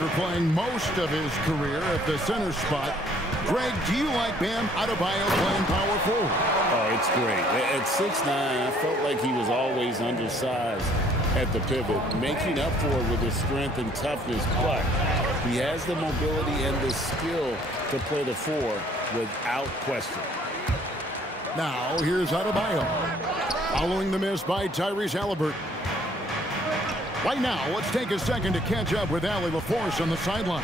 After playing most of his career at the center spot, Greg, do you like Bam Adebayo playing power forward? Oh, it's great. At 6'9", I felt like he was always undersized at the pivot, making up for it with his strength and toughness, but he has the mobility and the skill to play the four without question. Now, here's Adebayo. Following the miss by Tyrese Halliburton. Right now, let's take a second to catch up with Allie LaForce on the sideline.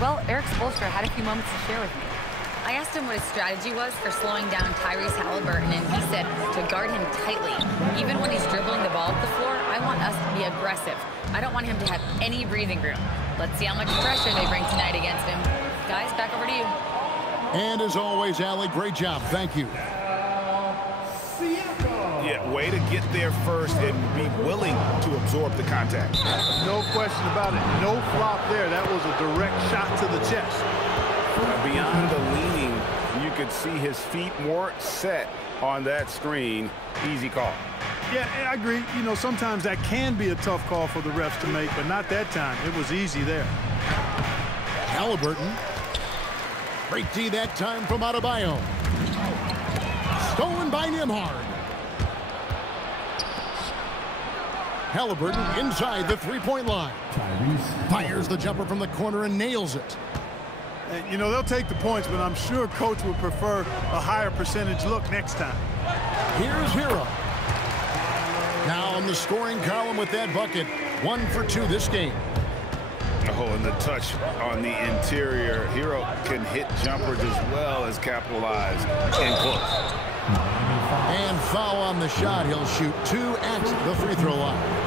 Well, Eric Spoelstra had a few moments to share with me. I asked him what his strategy was for slowing down Tyrese Halliburton, and he said to guard him tightly. Even when he's dribbling the ball up the floor, I want us to be aggressive. I don't want him to have any breathing room. Let's see how much pressure they bring tonight against him. Guys, back over to you. And as always, Allie, great job. Thank you. Yeah, way to get there first and be willing to absorb the contact. No question about it. No flop there. That was a direct shot to the chest. Beyond the leaning, you could see his feet more set on that screen. Easy call. Yeah, I agree. You know, sometimes that can be a tough call for the refs to make, but not that time. It was easy there. Halliburton. Great D that time from Adebayo. Stolen by Nembhard. Halliburton inside the three-point line. Fires the jumper from the corner and nails it. And, you know, they'll take the points, but I'm sure coach would prefer a higher percentage look next time. Here's Hero. Now on the scoring column with that bucket. 1 for 2 this game. Oh, and the touch on the interior. Hero can hit jumpers as well as capitalize and close. And foul on the shot. He'll shoot 2 at the free throw line.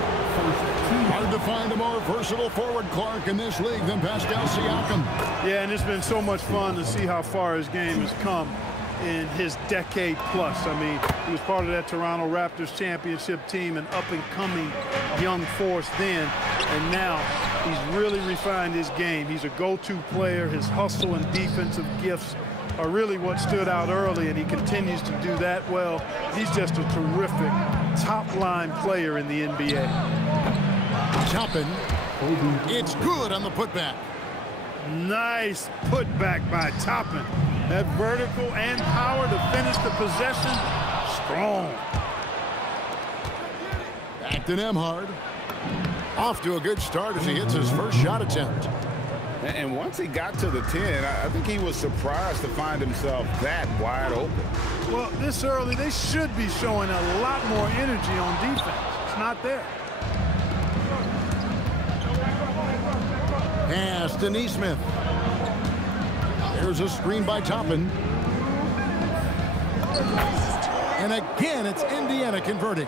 Hard to find a more versatile forward, Clark, in this league than Pascal Siakam. Yeah, and it's been so much fun to see how far his game has come in his decade plus. I mean, he was part of that Toronto Raptors championship team, an up-and-coming young force then, and now he's really refined his game. He's a go-to player. His hustle and defensive gifts are really what stood out early, and he continues to do that well. He's just a terrific top-line player in the NBA. Toppin. It's good on the putback. Nice putback by Toppin. That vertical and power to finish the possession, strong. Back to Nembhard. Off to a good start as he hits his first shot attempt. And once he got to the 10, I think he was surprised to find himself that wide open. Well, this early, they should be showing a lot more energy on defense. It's not there. Pass to Nesmith. There's a screen by Toppin. And again, it's Indiana converting.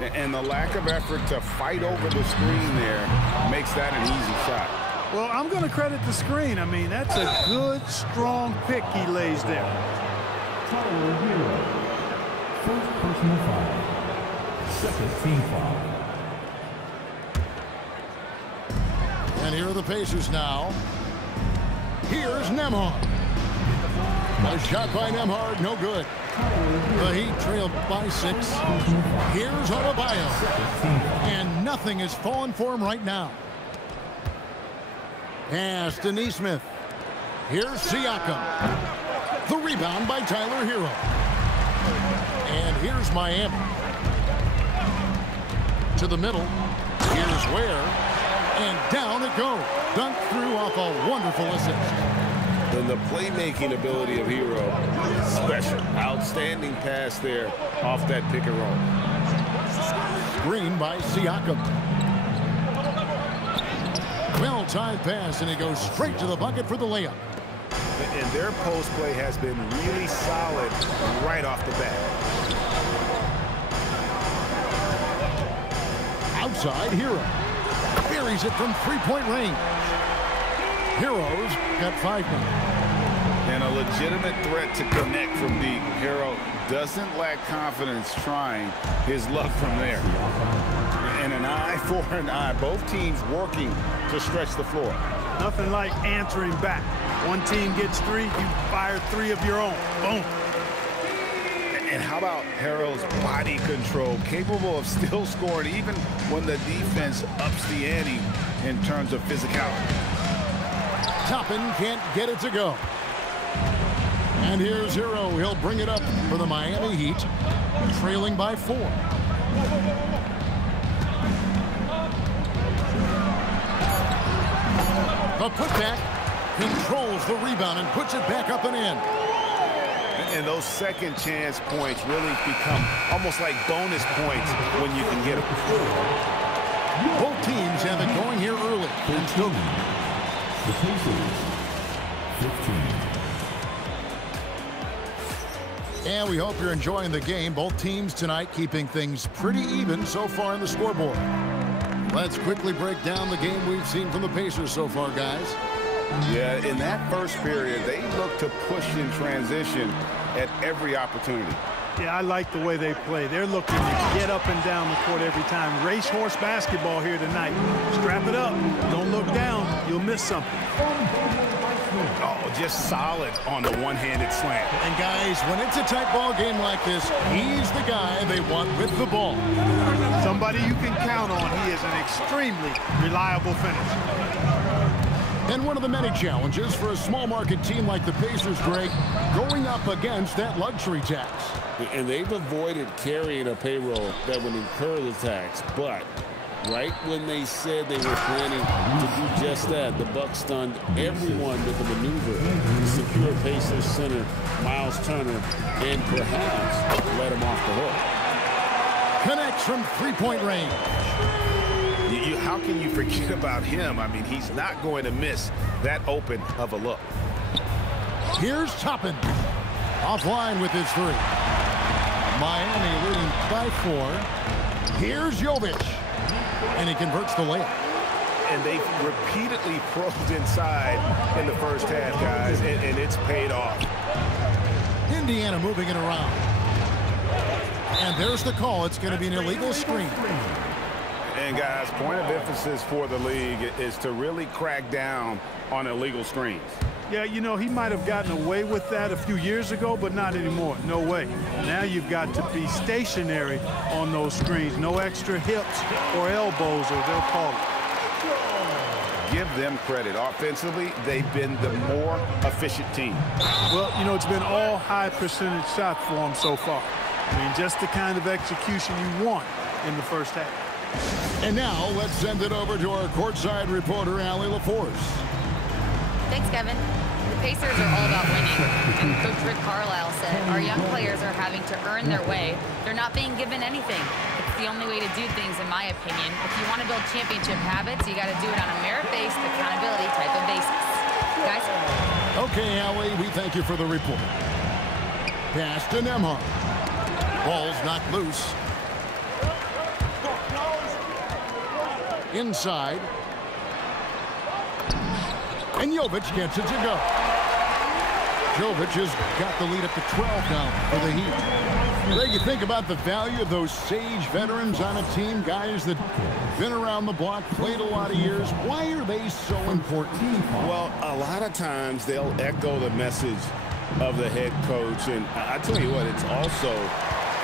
And the lack of effort to fight over the screen there makes that an easy shot. Well, I'm going to credit the screen. I mean, that's a good, strong pick he lays there. First personal foul. Second team foul. And here are the Pacers now. Here's Nembhard. A shot by Nembhard, no good. The Heat trailed by 6. Here's Adebayo. And nothing is falling for him right now. Pass to Nesmith. Here's Siakam. The rebound by Tyler Hero. And here's Miami. To the middle. Here's Ware. And down it goes. Dunked through off a wonderful assist. And the playmaking ability of Hero, special. Outstanding pass there off that pick and roll. Screen by Siakam. Well-timed pass, and he goes straight to the bucket for the layup. And their post play has been really solid right off the bat. Outside, Hero. Buries it from three-point range. Heroes got 5 now. And a legitimate threat to connect from deep. Hero doesn't lack confidence trying his luck from there. And an eye for an eye. Both teams working to stretch the floor. Nothing like answering back. One team gets 3, you fire 3 of your own. Boom. And how about Harrell's body control, capable of still scoring even when the defense ups the ante in terms of physicality. Toppin can't get it to go. And here's Hero. He'll bring it up for the Miami Heat, trailing by 4. The putback controls the rebound and puts it back up and in. And those second chance points really become almost like bonus points when you can get them. Both teams have it going here early. The Pacers, 15. And we hope you're enjoying the game. Both teams tonight keeping things pretty even so far in the scoreboard. Let's quickly break down the game we've seen from the Pacers so far, guys. Yeah, in that first period, they looked to push in transition at every opportunity. Yeah, I like the way they play. They're looking to get up and down the court every time. Racehorse basketball here tonight. Strap it up. Don't look down. You'll miss something. Oh, just solid on the one-handed slam. And guys, when it's a tight ball game like this, he's the guy they want with the ball. Somebody you can count on. He is an extremely reliable finisher. And one of the many challenges for a small market team like the Pacers, Greg, going up against that luxury tax. And they've avoided carrying a payroll that would incur the tax. But right when they said they were planning to do just that, the Bucks stunned everyone with a maneuver to secure Pacers center Miles Turner and perhaps let him off the hook. Connects from three-point range. How can you forget about him? I mean, he's not going to miss that open of a look. Here's Toppin. Offline with his 3. Miami leading by 4. Here's Jovic. And he converts the layup. And they've repeatedly probed inside in the first half, guys, and it's paid off. Indiana moving it around. And there's the call. It's going to be an illegal screen. And, guys, point of emphasis for the league is to really crack down on illegal screens. Yeah, you know, he might have gotten away with that a few years ago, but not anymore. No way. Now you've got to be stationary on those screens. No extra hips or elbows, or they'll call it. Give them credit. Offensively, they've been the more efficient team. Well, you know, it's been all high percentage shots for them so far. I mean, just the kind of execution you want in the first half. And now let's send it over to our courtside reporter, Allie LaForce. Thanks, Kevin. The Pacers are all about winning. And Coach Rick Carlisle said, our young players are having to earn their way. They're not being given anything. It's the only way to do things, in my opinion. If you want to build championship habits, you got to do it on a merit-based accountability type of basis. Guys? Okay, Allie, we thank you for the report. Pass to Nembhard. Ball's knocked loose. Inside. And Jovic gets it to go. Jovic has got the lead up to 12 now for the Heat. Greg, you think about the value of those sage veterans on a team, guys that been around the block, played a lot of years. Why are they so important? Well, a lot of times they'll echo the message of the head coach. And I tell you what, it's also,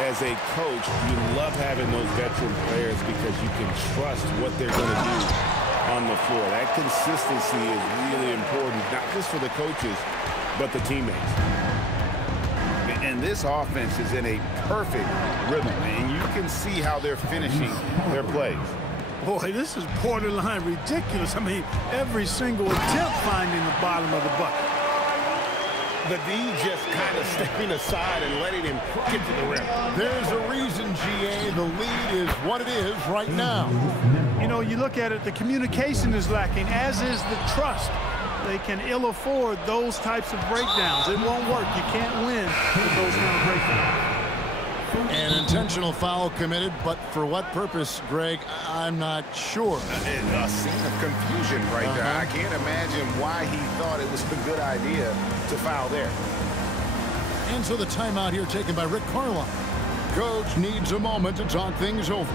as a coach, you love having those veteran players because you can trust what they're going to do on the floor. That consistency is really important, not just for the coaches, but the teammates. And this offense is in a perfect rhythm, and you can see how they're finishing their plays. Boy, this is borderline ridiculous. I mean, every single attempt finding the bottom of the bucket. The D just kind of stepping aside and letting him get to the rim. There's a reason, GA, the lead is what it is right now. You know, you look at it, the communication is lacking, as is the trust. They can ill afford those types of breakdowns. It won't work. You can't win with those kind of breakdowns. An intentional foul committed, but for what purpose, Greg, I'm not sure. A scene of confusion right there. I can't imagine why he thought it was a good idea to foul there. And so the timeout here taken by Rick Carlisle. Coach needs a moment to talk things over.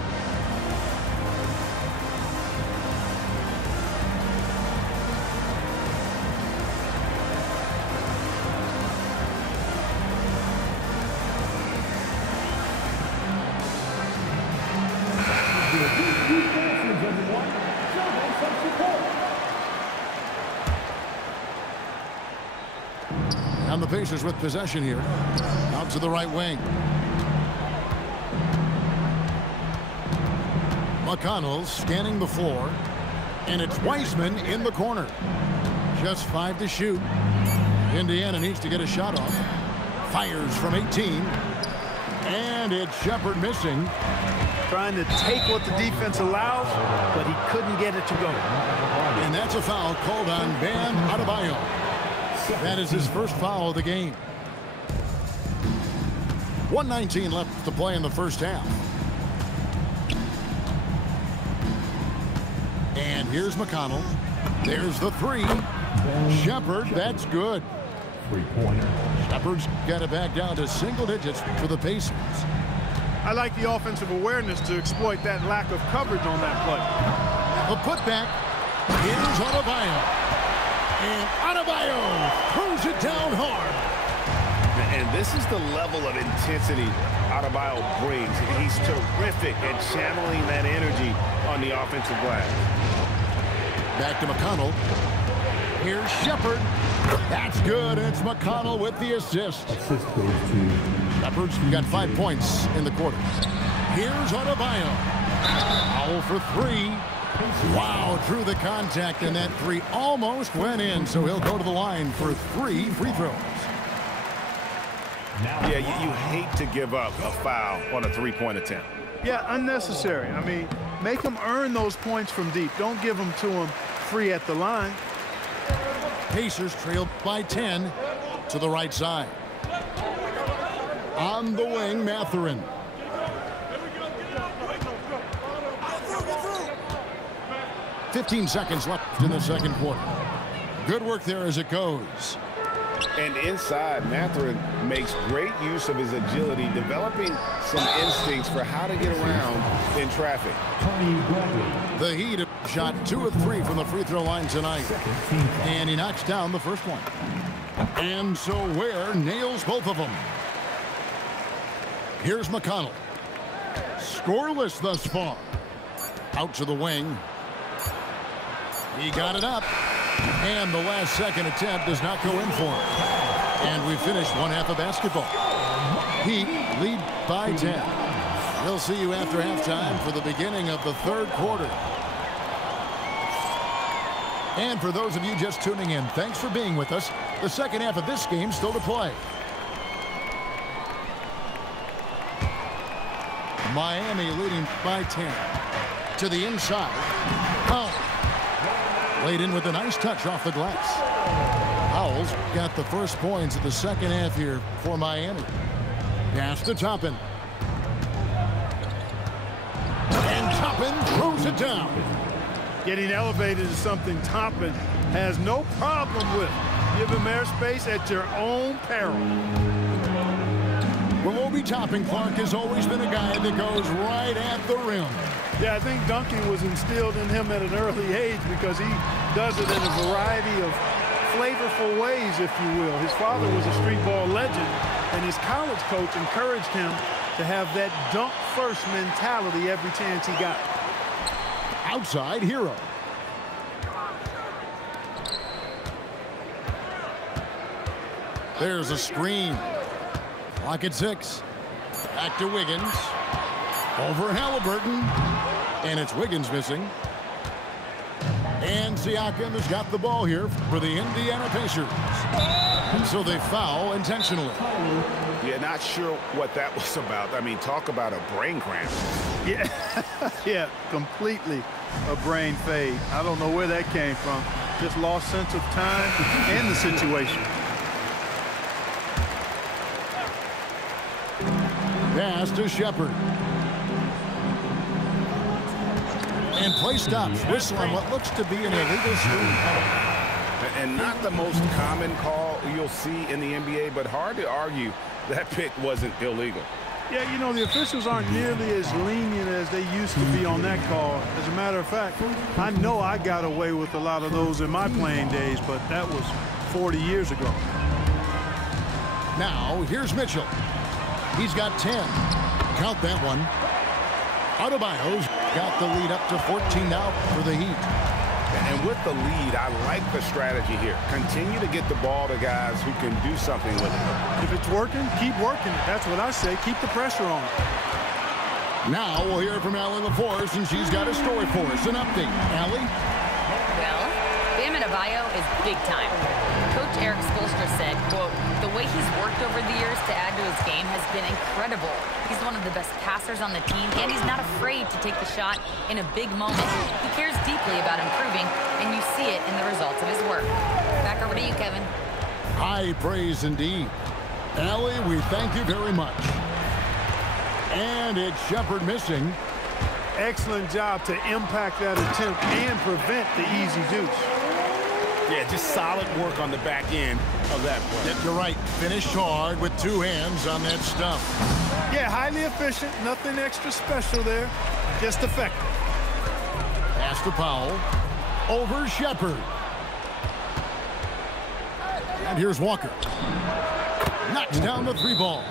And the Pacers with possession here. Out to the right wing. McConnell scanning the floor. And it's Wiseman in the corner. Just 5 to shoot. Indiana needs to get a shot off. Fires from 18. And it's Shepherd missing. Trying to take what the defense allows, but he couldn't get it to go. And that's a foul called on Bam Adebayo. That is his first foul of the game. 1:19 left to play in the first half. And here's McConnell. There's the three. Shepherd, that's good. Three-pointer. Shepherd's got it back down to single digits for the Pacers. I like the offensive awareness to exploit that lack of coverage on that play. The putback. Here's Adebayo. And Adebayo throws it down hard. And this is the level of intensity Adebayo brings. He's terrific at channeling that energy on the offensive glass. Back to McConnell. Here's Shepherd. That's good. It's McConnell with the assist. Assist goes to Shepherd's got 5 points in the quarter. Here's Adebayo. Foul for 3. Wow, through the contact, and that 3 almost went in, so he'll go to the line for 3 free throws. Yeah, you hate to give up a foul on a three-point attempt. Yeah, unnecessary. I mean, make them earn those points from deep. Don't give them to them free at the line. Pacers trail by 10 to the right side. On the wing, Mathurin. "15 seconds left in the second quarter. Good work there as it goes. And inside, Mathurin makes great use of his agility, developing some instincts for how to get around in traffic. Tony Bradley. The Heat have shot 2 of 3 from the free throw line tonight. And he knocks down the first one. And so Ware nails both of them. Here's McConnell. Scoreless thus far. Out to the wing. He got it up. And the last second attempt does not go in for him. And we finished one half of basketball. Heat lead by 10. We'll see you after halftime for the beginning of the third quarter. And for those of you just tuning in, thanks for being with us. The second half of this game still to play. Miami leading by 10. To the inside. Oh. Laid in with a nice touch off the glass. Powell's got the first points of the second half here for Miami. Pass to Toppin. And Toppin throws it down. Getting elevated is something Toppin has no problem with. Give him airspace at your own peril. Well, Obi Toppin, Clark, has always been a guy that goes right at the rim. Yeah, I think dunking was instilled in him at an early age because he does it in a variety of flavorful ways, if you will. His father was a street ball legend, and his college coach encouraged him to have that dunk-first mentality every chance he got. Outside Hero. There's a screen. Clock at 6. Back to Wiggins. Over Halliburton. And it's Wiggins missing. And Siakam has got the ball here for the Indiana Pacers. And so they foul intentionally. Yeah, not sure what that was about. I mean, talk about a brain cramp. Yeah, yeah, completely a brain fade. I don't know where that came from. Just lost sense of time and the situation. Pass to Shepherd. And play stops. Whistle on what looks to be an illegal screen. And not the most common call you'll see in the NBA, but hard to argue that pick wasn't illegal. Yeah, you know, the officials aren't nearly as lenient as they used to be on that call. As a matter of fact, I know I got away with a lot of those in my playing days, but that was 40 years ago. Now, here's Mitchell. He's got 10. Count that one. Adebayo's got the lead up to 14 now for the Heat. And with the lead, I like the strategy here. Continue to get the ball to guys who can do something with it. If it's working, keep working it. That's what I say. Keep the pressure on it. Now we'll hear from Allie LaForce, and she's got a story for us. An update. Allie? Well, Bam Adebayo is big time. Coach Eric Spoelstra said, quote, "The way he's worked over the years to add to his game has been incredible. He's one of the best passers on the team, and he's not afraid to take the shot in a big moment. He cares deeply about improving, and you see it in the results of his work." Back over to you, Kevin. High praise indeed. Allie, we thank you very much. And it's Shepard missing. Excellent job to impact that attempt and prevent the easy deuce. Yeah, just solid work on the back end of that play. You're right. Finished hard with two hands on that stuff. Yeah, highly efficient. Nothing extra special there. Just effective. Pass to Powell. Over Shepard. And here's Walker. Knocks down the three ball.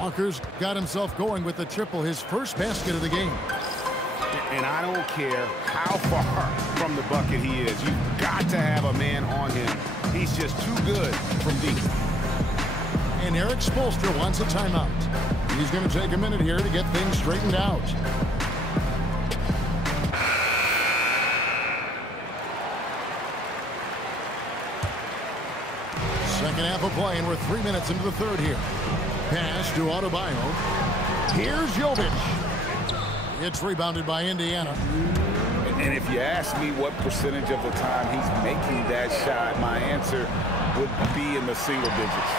Walker's got himself going with the triple, his first basket of the game. And I don't care how far from the bucket he is. You've got to have a man on him. He's just too good from deep. And Eric Spoelstra wants a timeout. He's going to take a minute here to get things straightened out. Second half of play, and we're 3 minutes into the third here. Pass to Adebayo. Here's Jovic. It's rebounded by Indiana. And if you ask me what percentage of the time he's making that shot, my answer would be in the single digits.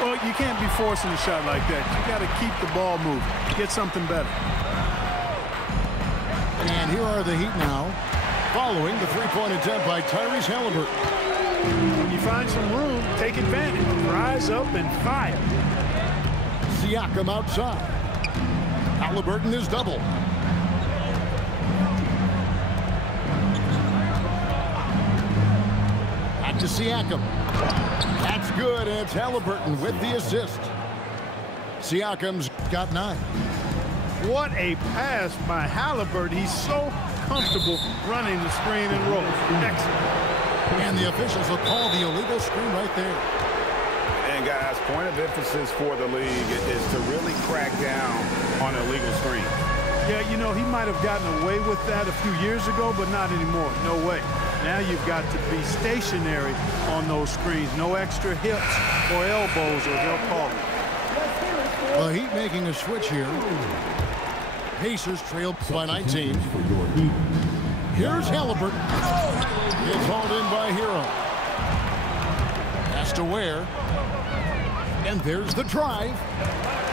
Well, you can't be forcing a shot like that. You got to keep the ball moving. Get something better. And here are the Heat now, following the three-point attempt by Tyrese Halliburton. When you find some room, take advantage. Rise up and fire. Siakam outside. Halliburton is double. Back to Siakam. That's good, and it's Halliburton with the assist. Siakam's got 9. What a pass by Halliburton. He's so comfortable running the screen and roll. Excellent. And the officials will call the illegal screen right there. And guys, point of emphasis for the league is to really crack down on illegal screen. Yeah, you know, he might have gotten away with that a few years ago, but not anymore. No way. Now you've got to be stationary on those screens. No extra hips or elbows, or they'll call it. The Heat making a switch here. Pacers trail by 19. Here's Halliburton. It's hauled in by Hero. Pass to Ware. And there's the drive.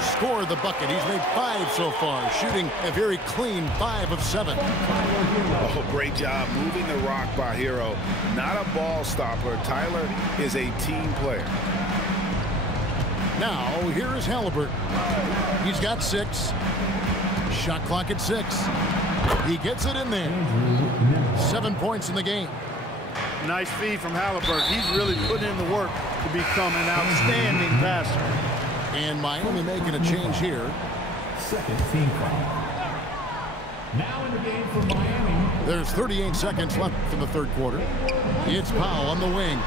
Score the bucket. He's made 5 so far, shooting a very clean 5 of 7. Oh, great job moving the rock by Hero. Not a ball stopper. Tyler is a team player. Now, here is Halliburton. He's got 6. Shot clock at 6. He gets it in there. 7 points in the game. Nice feed from Halliburton. He's really put in the work to become an outstanding passer. And Miami making a change here. Second team foul. Now in the game for Miami. There's 38 seconds left in the third quarter. It's Powell on the wing.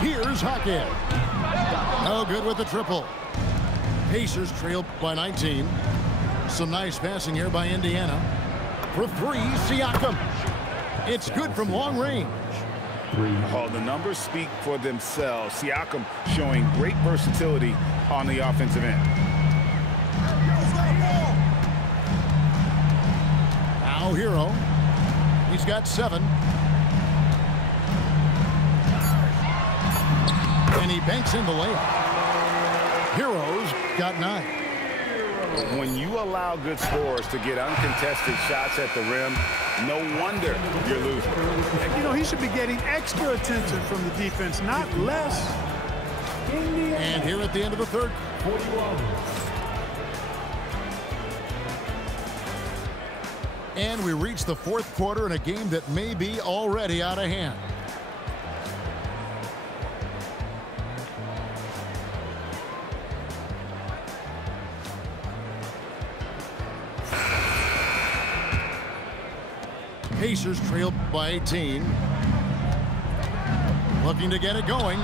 Here's Hackett. No good with the triple. Pacers trail by 19. Some nice passing here by Indiana. For 3, Siakam. It's good from long range. Oh, the numbers speak for themselves. Siakam showing great versatility on the offensive end. Now Hero. He's got 7. And he banks in the layup. Hero's got 9. When you allow good scorers to get uncontested shots at the rim, no wonder you're losing. You know, he should be getting extra attention from the defense, not less. And here at the end of the third. And we reach the fourth quarter in a game that may be already out of hand. Pacers trail by 18. Looking to get it going.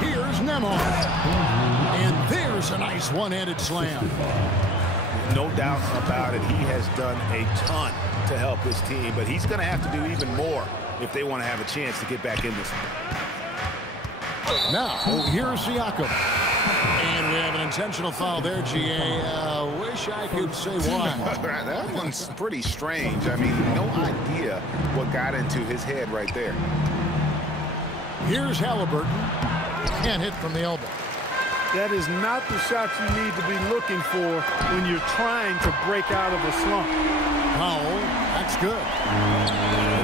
Here's Nembhard. And there's a nice one-handed slam. No doubt about it. He has done a ton to help his team, but he's going to have to do even more if they want to have a chance to get back in this one. Now, here's Siakam. And we have an intentional foul there, GA. Wish I could say why. That one's pretty strange. I mean, no idea what got into his head right there. Here's Halliburton. Can't hit from the elbow. That is not the shot you need to be looking for when you're trying to break out of a slump. Powell, that's good.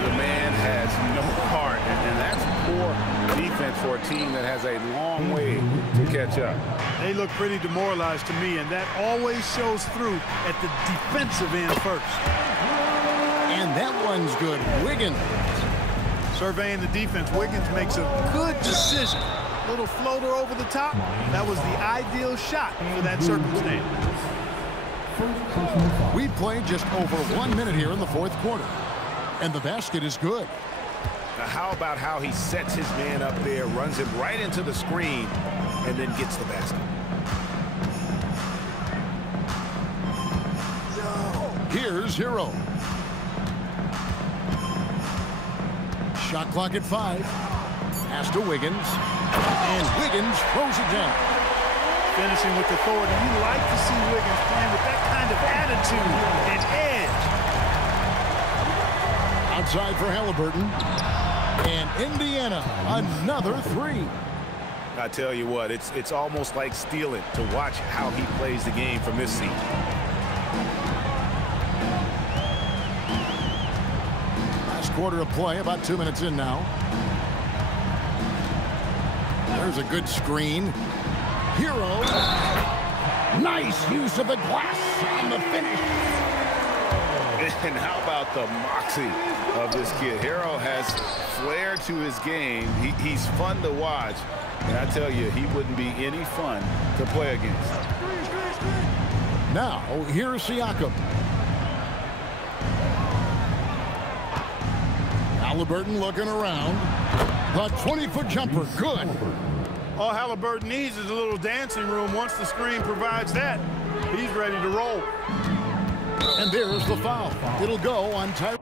The man has no heart, and that's poor defense for a team that has a long way to catch up. They look pretty demoralized to me, and that always shows through at the defensive end first. And that one's good. Wiggins. Surveying the defense, Wiggins makes a good decision. Little floater over the top. That was the ideal shot for that circumstance. We played just over 1 minute here in the fourth quarter. And the basket is good. Now, how about how he sets his man up there, runs him right into the screen, and then gets the basket? Here's Hero. Shot clock at 5. Pass to Wiggins. And Wiggins throws it down. Finishing with authority. You like to see Wiggins playing with that kind of attitude and edge. Outside for Halliburton. And Indiana, another 3. I tell you what, it's almost like stealing to watch how he plays the game from this seat. Last quarter of play, about 2 minutes in now. There's a good screen. Hero. Nice use of the glass on the finish. And how about the moxie of this kid? Hero has flair to his game. He's fun to watch. And I tell you, he wouldn't be any fun to play against. Now, here's Siakam. Halliburton looking around. The 20-foot jumper, good. All Halliburton needs is a little dancing room. Once the screen provides that, he's ready to roll. And there's the foul. It'll go on Tyrese.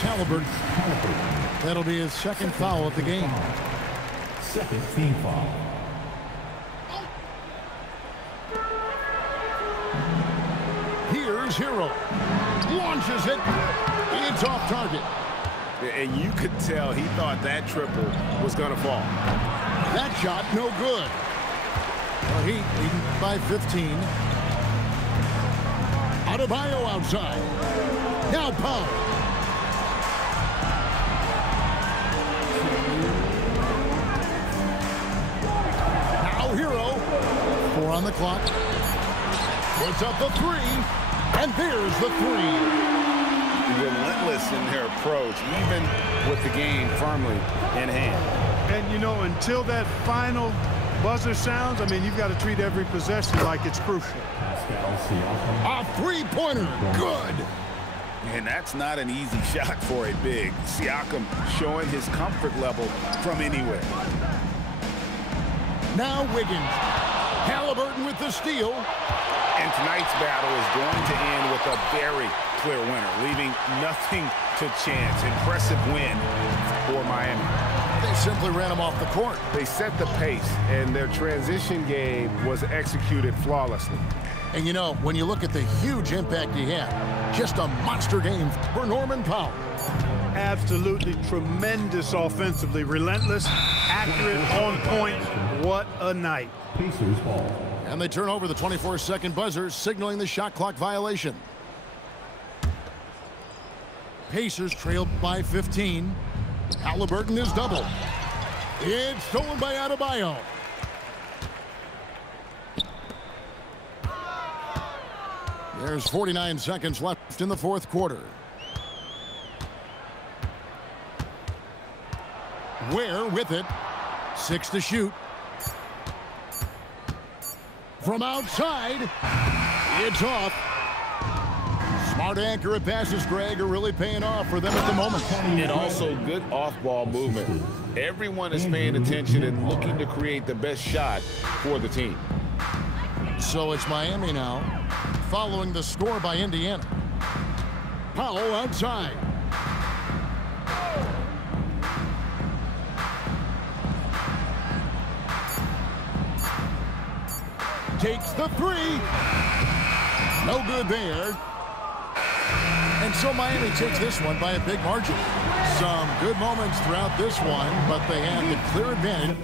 Halliburton. That'll be his second foul of the game. Second team foul. Here's Hero. Launches it. It's off target. And you could tell he thought that triple was going to fall. That shot, no good. The Heat leading by 15. Adebayo outside. Now Powell. Now no hero. 4 on the clock. Puts up the 3, and there's the 3. Relentless in their approach, even with the game firmly in hand. And, you know, until that final buzzer sounds, I mean, you've got to treat every possession like it's crucial. A three-pointer. Good. And that's not an easy shot for a big. Siakam showing his comfort level from anywhere. Now Wiggins. Halliburton with the steal. And tonight's battle is going to end with a very clear winner, leaving nothing to chance. Impressive win for Miami. They simply ran him off the court. They set the pace, and their transition game was executed flawlessly. And, you know, when you look at the huge impact he had, just a monster game for Norman Powell. Absolutely tremendous offensively. Relentless, accurate, on point. What a night. Pacers ball. And they turn over the 24-second buzzer, signaling the shot clock violation. Pacers trailed by 15. Halliburton is double. It's stolen by Adebayo. There's 49 seconds left in the fourth quarter. Ware with it. 6 to shoot. From outside, it's off. Smart, accurate passes, Greg, are really paying off for them at the moment. And also good off-ball movement. Everyone is paying attention and looking to create the best shot for the team. So it's Miami now, following the score by Indiana. Powell outside. Takes the 3. No good there. And so Miami takes this one by a big margin. Some good moments throughout this one, but they had the clear advantage.